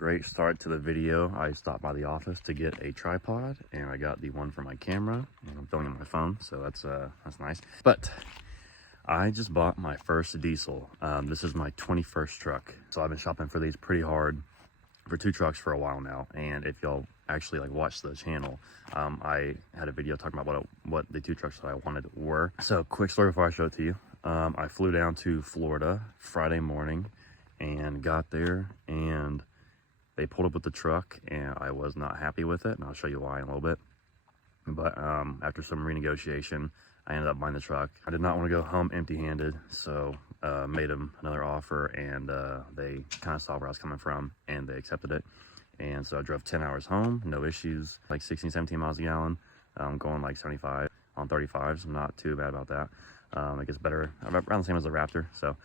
Great start to the video. I stopped by the office to get a tripod, and I got the one for my camera, and I'm filming on my phone, so that's nice. But I just bought my first diesel. This is my 21st truck, so I've been shopping for these pretty hard for 2 trucks for a while now. And if y'all actually like watch the channel, I had a video talking about what the 2 trucks that I wanted were. So quick story before I show it to you. I flew down to Florida Friday morning and got there, and they pulled up with the truck, and I was not happy with it, and I'll show you why in a little bit. But after some renegotiation, I ended up buying the truck. I did not want to go home empty-handed, so made them another offer, and they kind of saw where I was coming from, and they accepted it. And so I drove 10 hours home, no issues, like 16, 17 miles a gallon, going like 75 on 35, so I'm not too bad about that. It gets better, around the same as the Raptor. So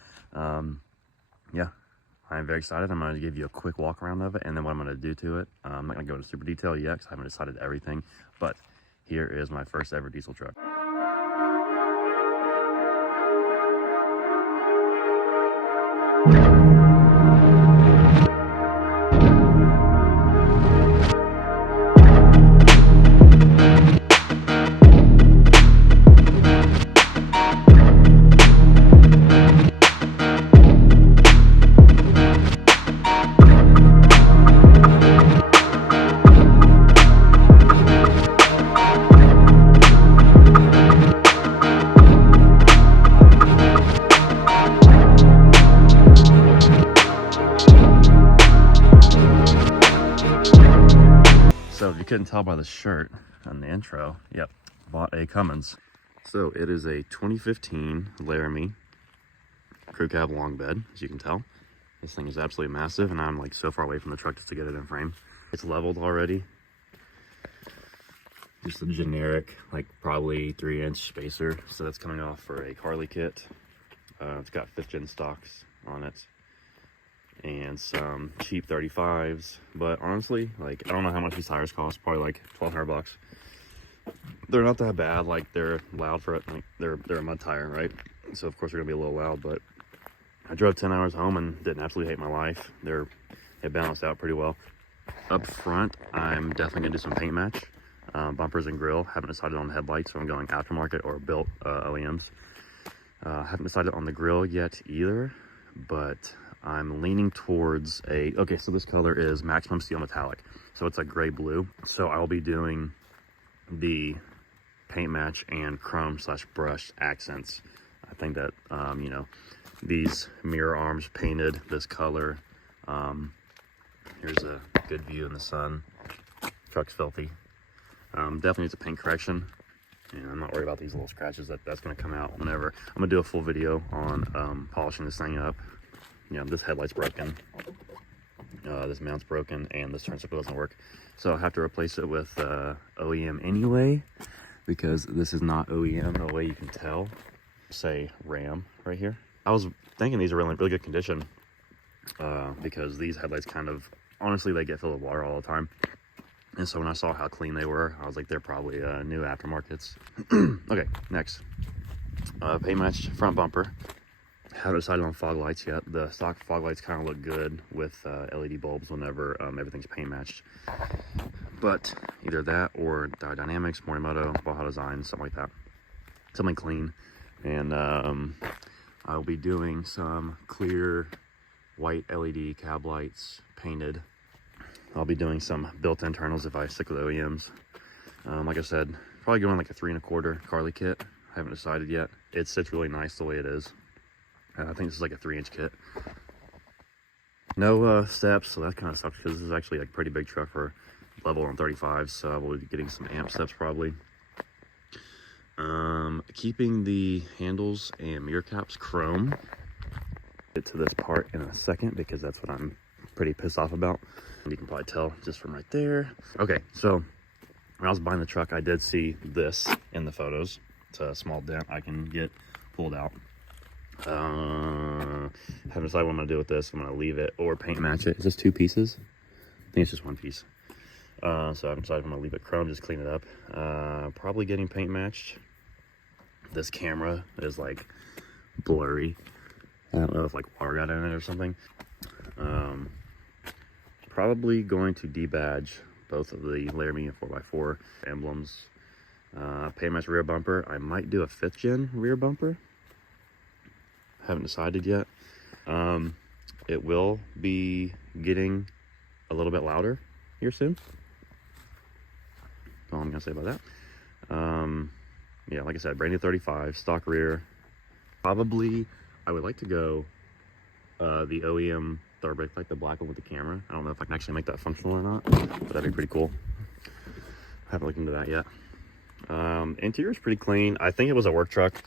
yeah, I'm very excited. I'm going to give you a quick walk around of it, and then what I'm going to do to it. I'm not going to go into super detail yet because I haven't decided everything, but here is my first ever diesel truck. So if you couldn't tell by the shirt on the intro, yep, bought a Cummins. So it is a 2015 Laramie crew cab long bed, as you can tell. This thing is absolutely massive, and I'm like so far away from the truck just to get it in frame. It's leveled already. Just a generic, like probably 3-inch spacer. So that's coming off for a Carly kit. It's got 5th gen stocks on it, and some cheap 35s, but honestly, like, I don't know how much these tires cost, probably like 1,200 bucks. They're not that bad, like they're loud for it, like they're a mud tire, right? So of course they're gonna be a little loud, but I drove 10 hours home and didn't absolutely hate my life. They balanced out pretty well. Up front, I'm definitely gonna do some paint match, bumpers and grill. Haven't decided on headlights, so I'm going aftermarket or built OEMs. Haven't decided on the grill yet either, but I'm leaning towards okay, so this color is Maximum Steel Metallic. So it's a gray blue. So I'll be doing the paint match and chrome / brush accents. I think that, you know, these mirror arms painted this color. Here's a good view in the sun. Truck's filthy. Definitely needs a paint correction. And I'm not worried about these little scratches that's going to come out whenever. I'm going to do a full video on polishing this thing up. You know, this headlight's broken, this mount's broken, and this turn circle doesn't work. So I'll have to replace it with OEM anyway, because this is not OEM the way you can tell. Say Ram right here. I was thinking these are really good condition, because these headlights kind of, honestly, they get filled with water all the time. And so when I saw how clean they were, I was like, they're probably new aftermarkets. Okay, next. Paint matched front bumper. Haven't decided on fog lights yet. The stock fog lights kind of look good with LED bulbs whenever everything's paint matched. But either that or Dynamics, Morimoto, Baja Design, something like that. Something clean. And I'll be doing some clear white LED cab lights painted. I'll be doing some built internals if I stick with OEMs. Like I said, probably going like a 3 1/4 Carly kit. Haven't decided yet. It sits really nice the way it is. I think this is like a 3-inch kit. No steps, so that kind of sucks because this is actually like a pretty big truck for level on 35s, so we'll be getting some amp steps probably. Keeping the handles and mirror caps chrome. Get to this part in a second because that's what I'm pretty pissed off about. And you can probably tell just from right there. Okay, so when I was buying the truck, I did see this in the photos. It's a small dent I can get pulled out. Haven't decided what I'm gonna do with this. I'm gonna leave it or paint match it. Is this 2 pieces? I think it's just 1 piece. So I haven't decided if I'm gonna leave it chrome, just clean it up. Probably getting paint matched. This camera is like blurry. I don't know if like water got in it or something. probably going to debadge both of the Laramie 4x4 emblems. Paint match rear bumper. I might do a 5th gen rear bumper. Haven't decided yet. It will be getting a little bit louder here soon. That's all I'm gonna say about that. Yeah, like I said, brand new 35, stock rear. Probably, I would like to go the OEM thoroughbred, like the black one with the camera. I don't know if I can actually make that functional or not, but that'd be pretty cool. Haven't looked into that yet. Interior is pretty clean. I think it was a work truck.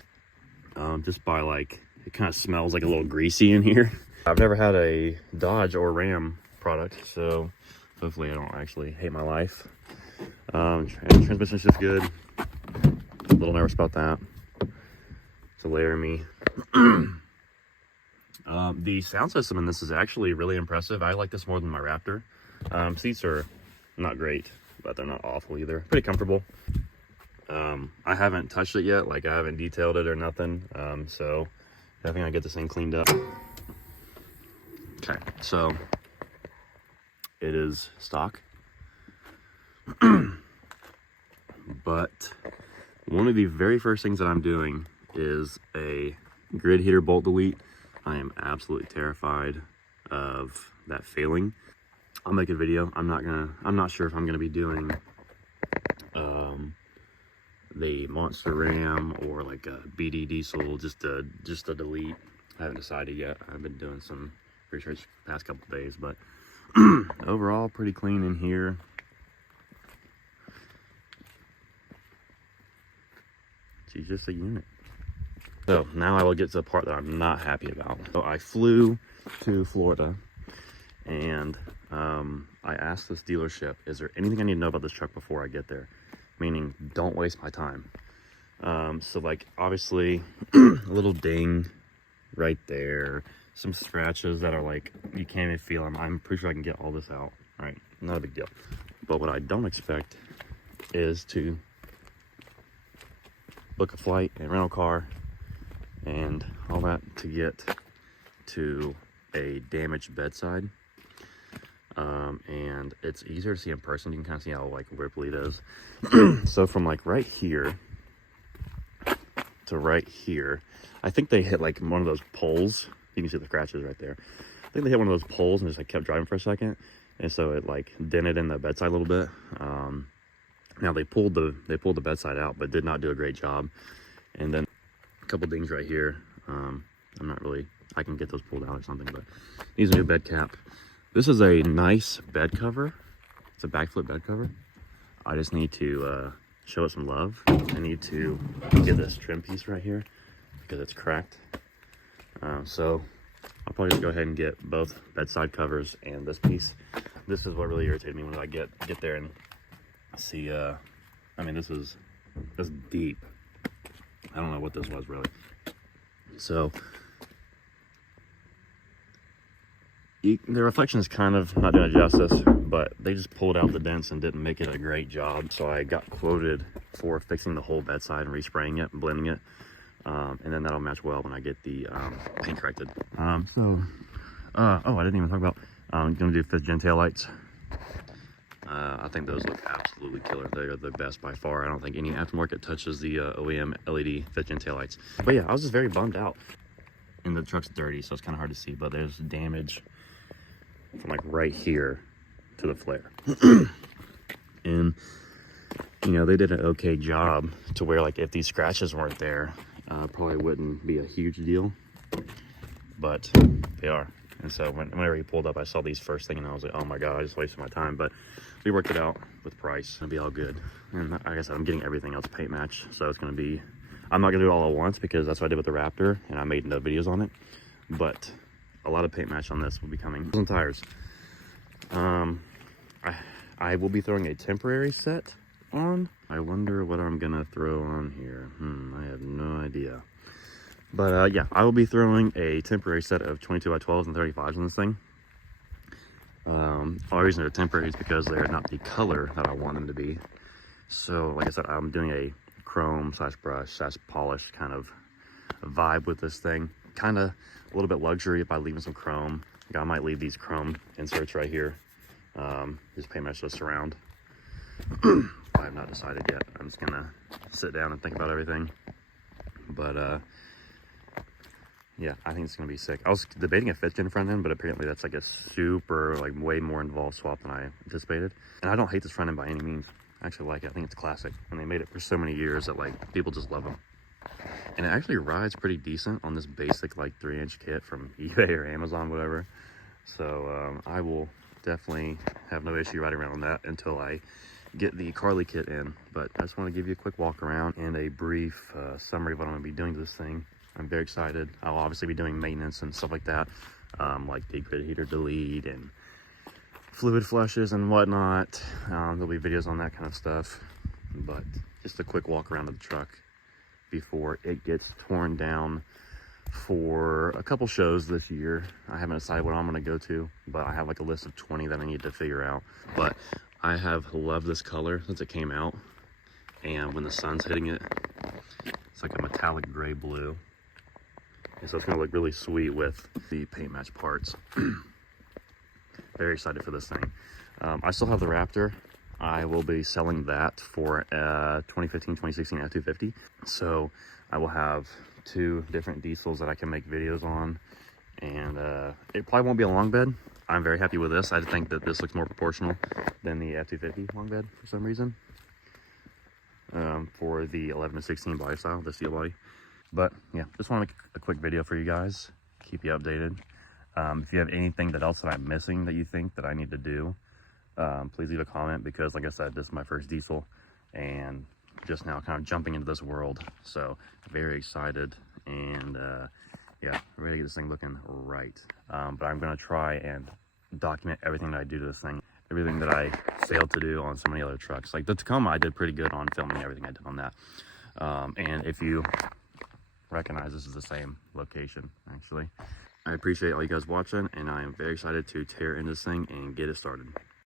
Just by like, it kind of smells like a little greasy in here. I've never had a Dodge or Ram product, so hopefully I don't actually hate my life. Transmission's just good. A little nervous about that. It's a Laramie. The sound system in this is actually really impressive. I like this more than my Raptor. Seats are not great, but they're not awful either. Pretty comfortable. I haven't touched it yet, like I haven't detailed it or nothing. So definitely gonna get this thing cleaned up. Okay, so it is stock. But one of the very first things that I'm doing is a grid heater bolt delete. I am absolutely terrified of that failing. I'll make a video. I'm not sure if I'm gonna be doing the Monster Ram or like a BD diesel, just a delete. I haven't decided yet. I've been doing some research the past couple of days, but overall pretty clean in here. She's just a unit. So now I will get to the part that I'm not happy about. So I flew to Florida and I asked this dealership, is there anything I need to know about this truck before I get there? Meaning, don't waste my time. So like, obviously, a little ding right there. Some scratches that are like, you can't even feel them. I'm pretty sure I can get all this out, right? Not a big deal. But what I don't expect is to book a flight and rental car and all that to get to a damaged bedside. And it's easier to see in person. You can kind of see how like ripply it is. So from like right here to right here, I think they hit like one of those poles. You can see the scratches right there. I think they hit one of those poles and just like kept driving for a second, and so it like dented in the bedside a little bit. Now they pulled the bedside out, but did not do a great job. And then a couple dings right here. I'm not really, I can get those pulled out or something, but needs a new bed cap. This is a nice bed cover. It's a backflip bed cover. I just need to show it some love. I need to get this trim piece right here because it's cracked. So I'll probably just go ahead and get both bedside covers and this piece. This is what really irritated me when I get there and see, I mean, this is deep. I don't know what this was really. So the reflection is kind of not doing it justice, but they just pulled out the dents and didn't make it a great job. So I got quoted for fixing the whole bedside and respraying it and blending it. And then that'll match well when I get the paint corrected. Oh, I didn't even talk about, I'm gonna do 5th gen taillights. I think those look absolutely killer. They are the best by far. I don't think any aftermarket touches the OEM LED 5th gen taillights. But yeah, I was just very bummed out. And the truck's dirty, so it's kind of hard to see, but there's damage from like right here to the flare. And you know, they did an okay job to where like if these scratches weren't there, probably wouldn't be a huge deal, but they are. And so whenever he pulled up, I saw these first thing and I was like, oh my god, I just wasted my time. But we worked it out with price. It'll be all good. And like I said, I'm getting everything else paint match, so it's gonna be, I'm not gonna do it all at once because that's what I did with the Raptor and I made no videos on it, but a lot of paint match on this will be coming. Some tires. I will be throwing a temporary set on. I wonder what I'm gonna throw on here. I have no idea. But yeah, I will be throwing a temporary set of 22x12s and 35s on this thing. All reason they're temporary is because they're not the color that I want them to be. So like I said, I'm doing a chrome slash brush slash polish kind of vibe with this thing. Kind of a little bit luxury by leaving some chrome. Like I might leave these chrome inserts right here Just paint match the surround. I have not decided yet. I'm just gonna sit down and think about everything. But yeah, I think it's gonna be sick. I was debating a 5th gen front end, but apparently that's like a super, like way more involved swap than I anticipated. And I don't hate this front end by any means. I actually like it. I think it's classic. And they made it for so many years that like people just love them. And it actually rides pretty decent on this basic like 3-inch kit from eBay or Amazon, whatever. So I will definitely have no issue riding around on that until I get the Carly kit in. But I just want to give you a quick walk around and a brief summary of what I'm going to be doing to this thing. I'm very excited. I'll obviously be doing maintenance and stuff like that, like the grid heater delete and fluid flushes and whatnot. There'll be videos on that kind of stuff. But just a quick walk around of the truck before it gets torn down for a couple shows this year. I haven't decided what I'm going to go to, but I have like a list of 20 that I need to figure out. But I have loved this color since it came out, and when the sun's hitting it, it's like a metallic gray blue, and so it's going to look really sweet with the paint match parts. Very excited for this thing. I still have the Raptor. I will be selling that for 2015-2016 F250. So I will have 2 different diesels that I can make videos on, and it probably won't be a long bed. I'm very happy with this. I think that this looks more proportional than the F250 long bed for some reason, for the 11-16 body style, the steel body. But yeah, just want to make a quick video for you guys, keep you updated. If you have anything else that I'm missing that you think that I need to do, please leave a comment, because like I said, this is my first diesel and just now kind of jumping into this world. So very excited, and yeah, ready to get this thing looking right. But I'm going to try and document everything that I do to this thing, everything that I failed to do on so many other trucks. Like the Tacoma, I did pretty good on filming everything I did on that. And if you recognize, this is the same location, actually. I appreciate all you guys watching, and I am very excited to tear into this thing and get it started.